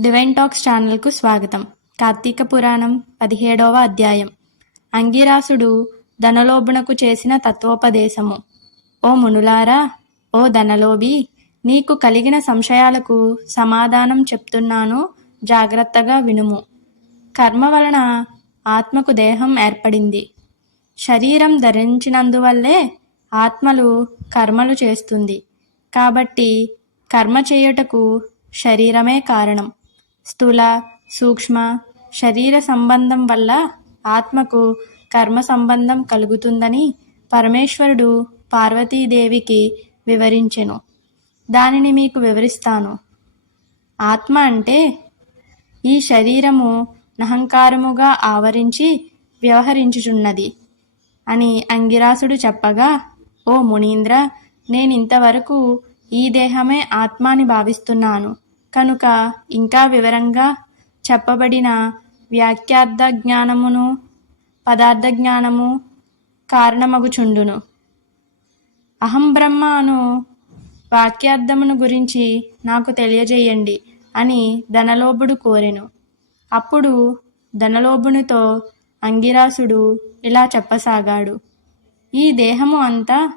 Divine talks ఛానల్కు స్వాగతం. కార్తీక పురాణం పదిహేడవ అధ్యాయం. అంగిరాసుడు ధనలోభునకు చేసిన తత్వోపదేశము. ఓ మునులారా ఓ ధనలోభి నీకు కలిగిన సంశయాలకు సమాధానం చెప్తున్నాను జాగ్రత్తగా వినుము. కర్మ వలన ఆత్మకు దేహం ఏర్పడింది. శరీరం ధరించినందువల్లే ఆత్మలు కర్మలు చేస్తుంది. కాబట్టి కర్మ చేయుటకు శరీరమే కారణం. స్థూల సూక్ష్మ శరీర సంబంధం వల్ల ఆత్మకు కర్మ సంబంధం కలుగుతుందని పరమేశ్వరుడు పార్వతీదేవికి వివరించెను. దానిని మీకు వివరిస్తాను. ఆత్మ అంటే ఈ శరీరము నహంకారముగా ఆవరించి వ్యవహరించుచున్నది అని అంగిరాసుడు చెప్పగా ఓ మునీంద్ర నేనింతవరకు ఈ దేహమే ఆత్మాని భావిస్తున్నాను. కనుక ఇంకా వివరంగా చెప్పబడిన వ్యాఖ్యార్థ జ్ఞానమును పదార్థ జ్ఞానము కారణమగుచుండును. అహం బ్రహ్మ అను వాక్యార్థమును గురించి నాకు తెలియజేయండి అని ధనలోభుడు కోరెను. అప్పుడు ధనలోభునితో అంగిరాసుడు ఇలా చెప్పసాగాడు. ఈ దేహము అంతా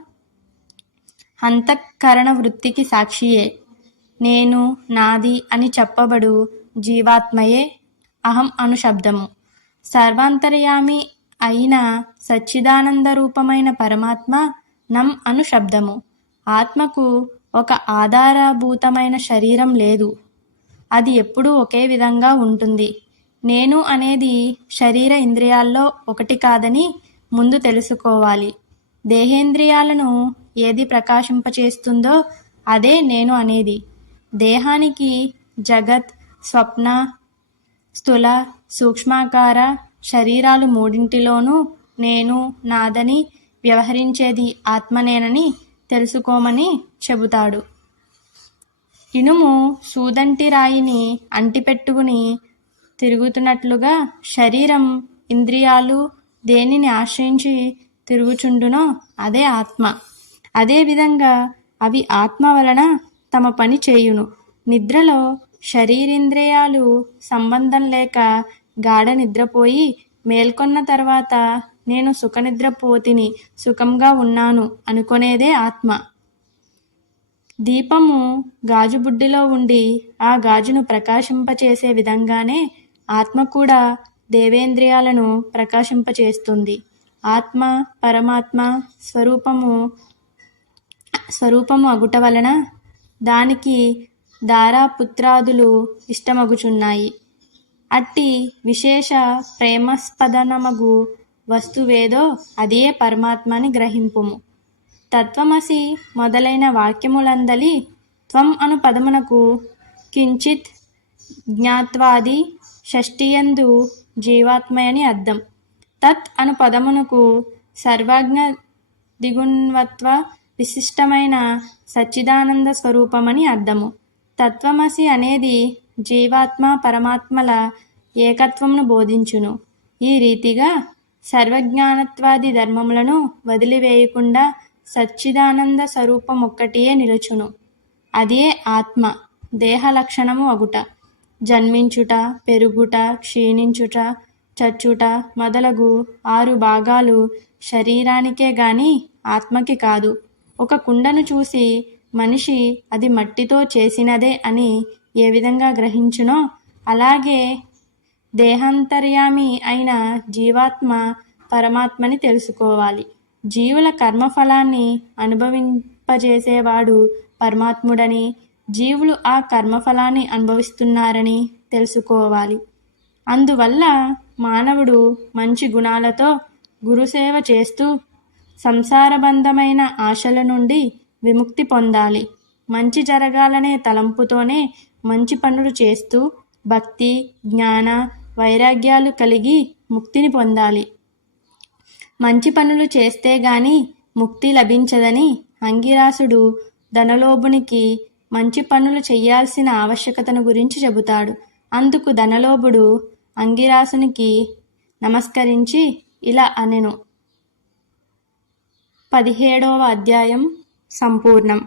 అంతఃకరణ వృత్తికి సాక్షియే. నేను నాది అని చెప్పబడు జీవాత్మయే అహం అను శబ్దము సర్వాంతర్యామి అయిన సచ్చిదానంద రూపమైన పరమాత్మ నం అను శబ్దము ఆత్మకు ఒక ఆధారభూతమైన శరీరం లేదు. అది ఎప్పుడూ ఒకే విధంగా ఉంటుంది. నేను అనేది శరీర ఇంద్రియాల్లో ఒకటి కాదని ముందు తెలుసుకోవాలి. దేహేంద్రియాలను ఏది ప్రకాశింపచేస్తుందో అదే నేను అనేది. దేహానికి జగత్ స్వప్న స్థూల సూక్ష్మాకార శరీరాలు మూడింటిలోనూ నేను నాదని వ్యవహరించేది ఆత్మనేనని తెలుసుకోమని చెబుతాడు. ఇనుము సూదంటి రాయిని అంటిపెట్టుకుని తిరుగుతున్నట్లుగా శరీరం ఇంద్రియాలు దేనిని ఆశ్రయించి తిరుగుచుండునో అదే ఆత్మ. అదేవిధంగా అవి ఆత్మ వలన తమ పని చేయును. నిద్రలో శరీరేంద్రియాలు సంబంధం లేక గాఢ నిద్రపోయి మేల్కొన్న తర్వాత నేను సుఖనిద్రపోతిని సుఖంగా ఉన్నాను అనుకునేదే ఆత్మ. దీపము గాజు బుడ్డిలో ఉండి ఆ గాజును ప్రకాశింపచేసే విధంగానే ఆత్మ కూడా దేవేంద్రియాలను ప్రకాశింపచేస్తుంది. ఆత్మ పరమాత్మ స్వరూపము స్వరూపము అగుట వలన దానికి దారాపుత్రాదులు ఇష్టమగుచున్నాయి. అట్టి విశేష ప్రేమస్పదనమగు వస్తువేదో అదే పరమాత్మని గ్రహింపుము. తత్వమసి మొదలైన వాక్యములందలి త్వం అను పదమునకు కించిత్ జ్ఞాత్వాది షష్టియందు జీవాత్మయని అర్థం. తత్ అను పదమునకు సర్వజ్ఞ దిగుణ్వత్వ విశిష్టమైన సచ్చిదానంద స్వరూపమని అర్థము. తత్వమసి అనేది జీవాత్మ పరమాత్మల ఏకత్వమును బోధించును. ఈ రీతిగా సర్వజ్ఞానత్వాది ధర్మములను వదిలివేయకుండా సచ్చిదానంద స్వరూపం ఒక్కటియే నిలుచును. అదే ఆత్మ దేహ లక్షణము అగుట. జన్మించుట పెరుగుట క్షీణించుట చచ్చుట మొదలగు ఆరు భాగాలు శరీరానికే గాని ఆత్మకి కాదు. ఒక కుండను చూసి మనిషి అది మట్టితో చేసినదే అని ఏ విధంగా గ్రహించునో అలాగే దేహాంతర్యామి అయిన జీవాత్మ పరమాత్మని తెలుసుకోవాలి. జీవుల కర్మఫలాన్ని అనుభవింపజేసేవాడు పరమాత్ముడని జీవులు ఆ కర్మఫలాన్ని అనుభవిస్తున్నారని తెలుసుకోవాలి. అందువల్ల మానవుడు మంచి గుణాలతో గురుసేవ చేస్తూ సంసారబంధమైన ఆశల నుండి విముక్తి పొందాలి. మంచి జరగాలనే తలంపుతోనే మంచి పనులు చేస్తూ భక్తి జ్ఞాన వైరాగ్యాలు కలిగి ముక్తిని పొందాలి. మంచి పనులు చేస్తే గాని ముక్తి లభించదని అంగిరాసుడు ధనలోభునికి మంచి పనులు చేయాల్సిన ఆవశ్యకతను గురించి చెబుతాడు. అందుకు ధనలోభుడు అంగిరాసునికి నమస్కరించి ఇలా అనెను. పదిహేడవ అధ్యాయం సంపూర్ణం.